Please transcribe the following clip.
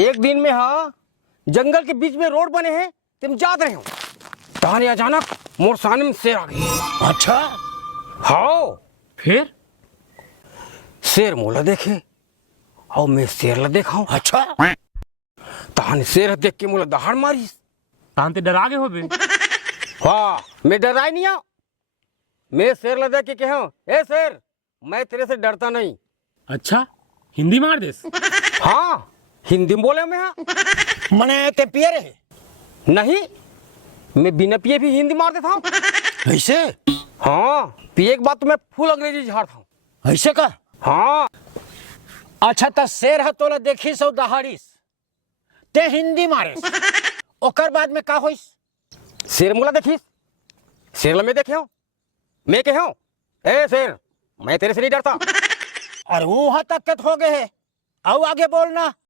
एक दिन में हाँ जंगल के बीच में रोड बने हैं तुम जात रहे हो तहानी अचानक मोर सामने में शेर आ गई। अच्छा हाँ फिर शेर मोला देखे और मैं शेर ला देखा अच्छा तहानी शेर देख के मोला दहाड़ मारिस। तान ते डरा गए हो बे। वाह मैं डराई नहीं हूँ। मैं शेर ला देख के कहा ए शेर मैं तेरे से डरता नहीं। अच्छा हिंदी मार देस। हाँ हिंदी में बोले मैं हाँ मने ते पियर है नहीं मैं बिना पिए भी हिंदी मार देता हूँ। ऐसे हाँ पिए के बाद तो मैं फुल अंग्रेजी झाड़ता हूँ। ऐसे का हाँ अच्छा त शेर ह तोला देखी सो दहाड़ीस ते हिंदी मारेस ओकर बाद में का होइस शेर मोला देखिस शेर ला मैं देखे हूँ मैं कहे हूँ ए शेर मैं तेरे से नहीं डरता। और वहां तक के हो गए है आओ आगे बोलना